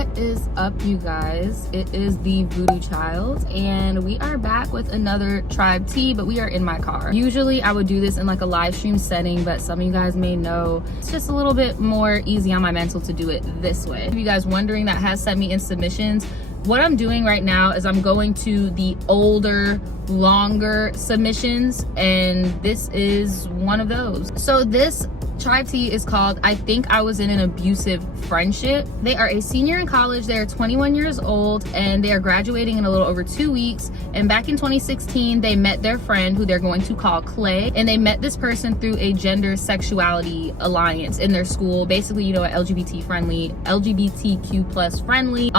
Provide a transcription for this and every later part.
What is up, you guys? It is the Voodoo Child, and we are back with another Tribe Tea, but we are in my car. Usually I would do this in like a live stream setting, but some of you guys may know it's just a little bit more easy on my mental to do it this way. If you guys wondering, that has sent me in submissions. What I'm doing right now is I'm going to the older, longer submissions, and this is one of those. So this Tribe Tea is called I Think I Was in an Abusive Friendship. They are a senior in college. They are 21 years old and they are graduating in a little over 2 weeks. And back in 2016, they met their friend, who they're going to call Clay, and they met this person through a gender sexuality alliance in their school. Basically, you know, an LGBTQ plus friendly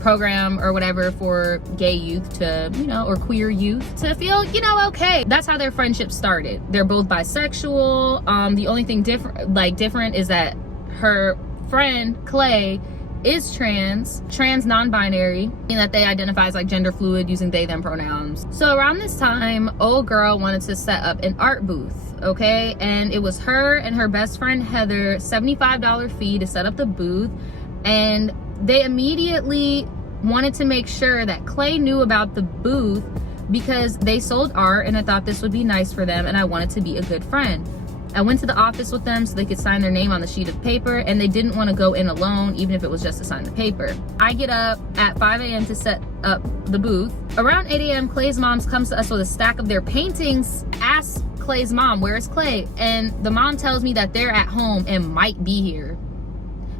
program or whatever for gay youth to, you know, or queer youth to feel, you know, okay. That's how their friendship started. They're both bisexual. The only thing different is that her friend Clay is trans non-binary, and that they identify as like gender fluid, using they them pronouns. So around this time, old girl wanted to set up an art booth, okay? And it was her and her best friend Heather, $75 fee to set up the booth. And they immediately wanted to make sure that Clay knew about the booth because they sold art, and I thought this would be nice for them, and I wanted to be a good friend. I went to the office with them so they could sign their name on the sheet of paper, and they didn't want to go in alone, even if it was just to sign the paper. I get up at 5 a.m. to set up the booth. Around 8 a.m., Clay's mom comes to us with a stack of their paintings. Asks Clay's mom, where is Clay? And the mom tells me that they're at home and might be here.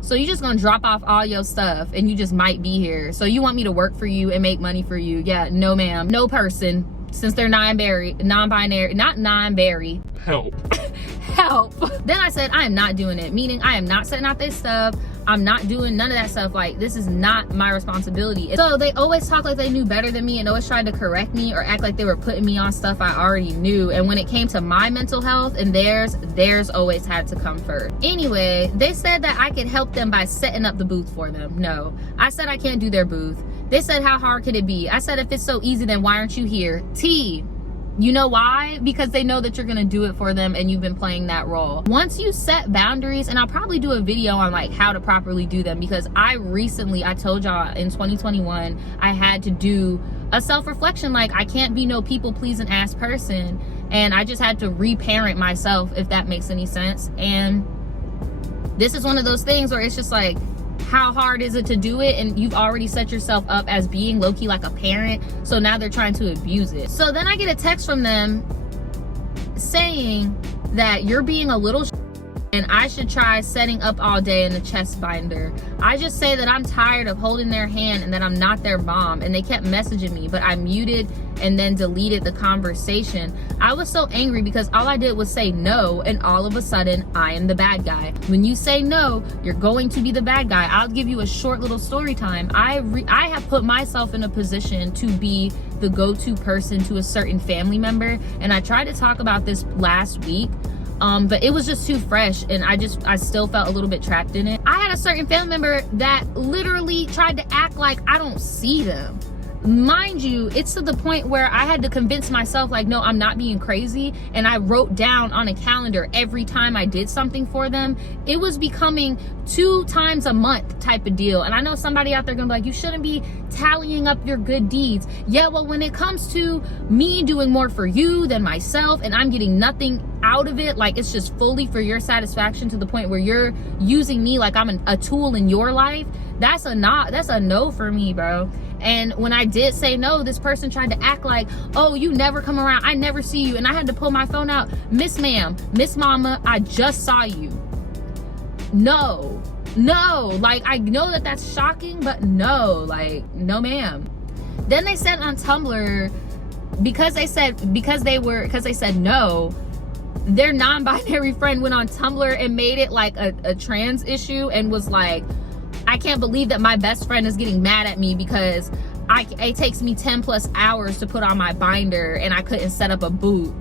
So you just gonna drop off all your stuff and you just might be here. So you want me to work for you and make money for you? Yeah, no ma'am, no person. Since they're non-binary, Help. help. Then I said, I am not doing it, meaning I am not setting out this stuff. I'm not doing none of that stuff. Like, this is not my responsibility. So they always talk like they knew better than me and always tried to correct me or act like they were putting me on stuff I already knew. And when it came to my mental health and theirs always had to come first. Anyway, they said that I could help them by setting up the booth for them. No, I said I can't do their booth. They said, how hard could it be? I said, if it's so easy, then why aren't you here? T. You know why? Because they know that you're gonna do it for them and you've been playing that role. Once you set boundaries, and I'll probably do a video on like how to properly do them, because I told y'all in 2021, I had to do a self-reflection. Like, I can't be no people-pleasing ass person, and I just had to reparent myself, if that makes any sense. And this is one of those things where it's just like, how hard is it to do it? And you've already set yourself up as being low-key like a parent, so now they're trying to abuse it. So then I get a text from them saying that you're being a little and I should try setting up all day in the chest binder. I just say that I'm tired of holding their hand and that I'm not their mom, and they kept messaging me, but I muted and then deleted the conversation. I was so angry because all I did was say no, and all of a sudden I am the bad guy. When you say no, you're going to be the bad guy. I'll give you a short little story time. I have put myself in a position to be the go-to person to a certain family member, and I tried to talk about this last week, but it was just too fresh, and I still felt a little bit trapped in it. I had a certain family member that literally tried to act like I don't see them. Mind you, it's to the point where I had to convince myself, like, no, I'm not being crazy. And I wrote down on a calendar every time I did something for them. It was becoming 2 times a month type of deal. And I know somebody out there gonna be like, you shouldn't be tallying up your good deeds. Yeah, well, when it comes to me doing more for you than myself, and I'm getting nothing out of it, like it's just fully for your satisfaction to the point where you're using me like I'm a tool in your life, that's a no for me, bro. And when I did say no, this person tried to act like, oh, you never come around, I never see you. And I had to pull my phone out. Miss ma'am, Miss mama, I just saw you. No, like, I know that that's shocking, but no, like, no ma'am. Then they said on Tumblr, because they said no, their non-binary friend went on Tumblr and made it like a trans issue and was like, I can't believe that my best friend is getting mad at me because it takes me 10 plus hours to put on my binder and I couldn't set up a booth.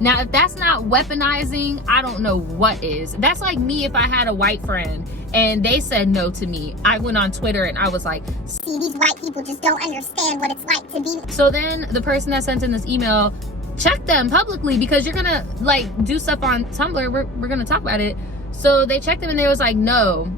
Now, if that's not weaponizing, I don't know what is. That's like me if I had a white friend and they said no to me. I went on Twitter and I was like, see, these white people just don't understand what it's like to be. So then the person that sent in this email, check them publicly, because you're gonna like do stuff on Tumblr. We're gonna talk about it. So they checked them and they was like, no.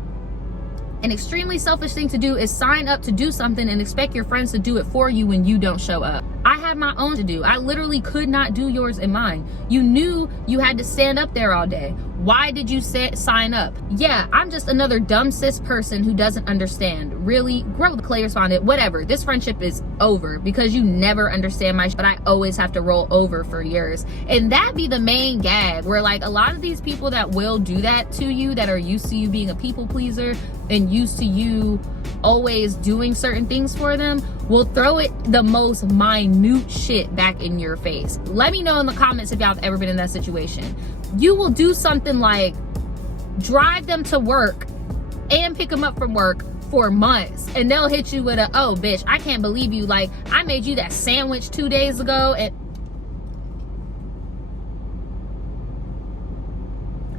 An extremely selfish thing to do is sign up to do something and expect your friends to do it for you when you don't show up. I had my own to do. I literally could not do yours and mine. You knew you had to stand up there all day. Why did you sign up? Yeah, I'm just another dumb cis person who doesn't understand. Really? Grow. The Clay responded, whatever, this friendship is over because you never understand my but I always have to roll over for yours. And that be the main gag, where like a lot of these people that will do that to you, that are used to you being a people pleaser and used to you always doing certain things for them, will throw it the most minute shit back in your face. Let me know in the comments if y'all have ever been in that situation. You will do something like drive them to work and pick them up from work for months, and they'll hit you with a, oh bitch, I can't believe you, like I made you that sandwich 2 days ago. And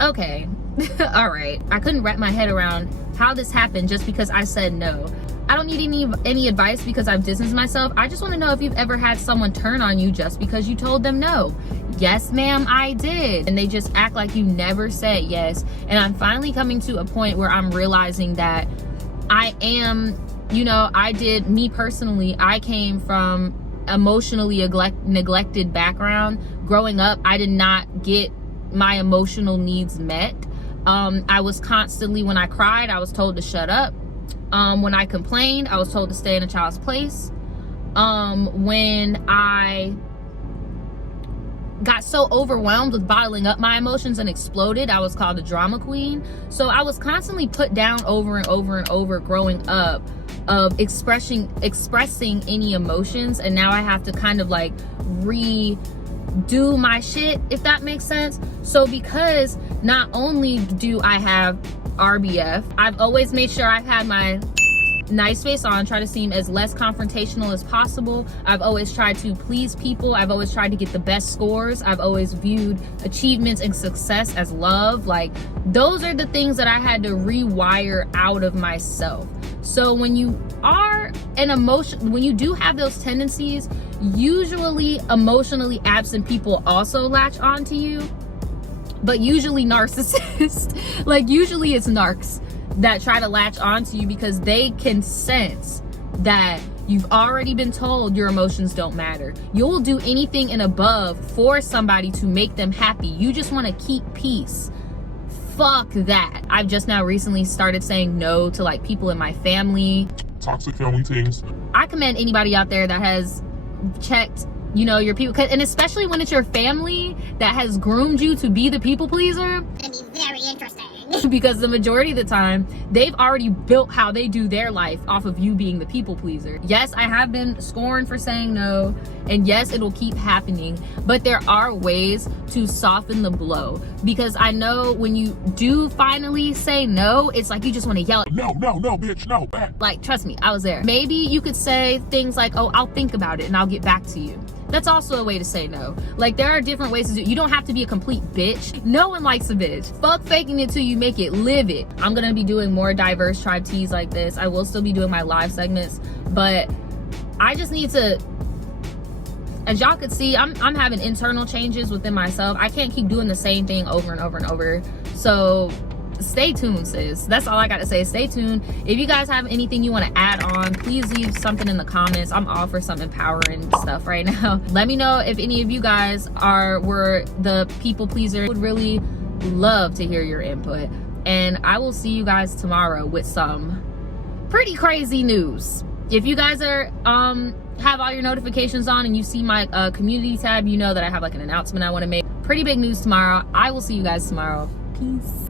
okay. All right, I couldn't wrap my head around how this happened just because I said no. I don't need any advice because I've distanced myself. I just want to know if you've ever had someone turn on you just because you told them no. Yes, ma'am, I did. And they just act like you never said yes. And I'm finally coming to a point where I'm realizing that I am, me personally, I came from emotionally neglected background. Growing up, I did not get my emotional needs met. I was constantly, when I cried, I was told to shut up. When I complained, I was told to stay in a child's place. When I got so overwhelmed with bottling up my emotions and exploded, I was called a drama queen. So I was constantly put down over and over and over growing up of expressing any emotions. And now I have to kind of like redo my shit, if that makes sense. So because not only do I have RBF, I've always made sure I've had my nice face on, try to seem as less confrontational as possible. I've always tried to please people. I've always tried to get the best scores. I've always viewed achievements and success as love. Like, those are the things that I had to rewire out of myself. So when you are when you do have those tendencies, usually emotionally absent people also latch onto you, but usually narcissists. Like, usually it's narcs that try to latch onto you because they can sense that you've already been told your emotions don't matter. You'll do anything and above for somebody to make them happy. You just want to keep peace. Fuck that. I've just now recently started saying no to like people in my family. Toxic family things. I commend anybody out there that has checked, your people, and especially when it's your family that has groomed you to be the people pleaser. It's gonna be very interesting. Because the majority of the time, they've already built how they do their life off of you being the people pleaser. Yes, I have been scorned for saying no, and yes, it'll keep happening, but there are ways to soften the blow. Because I know when you do finally say no, it's like you just want to yell, no, bitch, no, back. Like, trust me, I was there. Maybe you could say things like, oh, I'll think about it and I'll get back to you. That's also a way to say no. Like, there are different ways to do it. You don't have to be a complete bitch. No one likes a bitch. Fuck faking it till you make it. Live it. I'm gonna be doing more diverse tribe teas like this. I will still be doing my live segments, but I just need to, as y'all could see, I'm having internal changes within myself. I can't keep doing the same thing over and over and over. So stay tuned, sis. That's all I got to say. Stay tuned. If you guys have anything you want to add on, please leave something in the comments. I'm all for some empowering stuff right now. Let me know if any of you guys were the people pleaser. Would really love to hear your input, and I will see you guys tomorrow with some pretty crazy news. If you guys are have all your notifications on and you see my community tab, you know that I have like an announcement I want to make. Pretty big news tomorrow. I will see you guys tomorrow. Peace.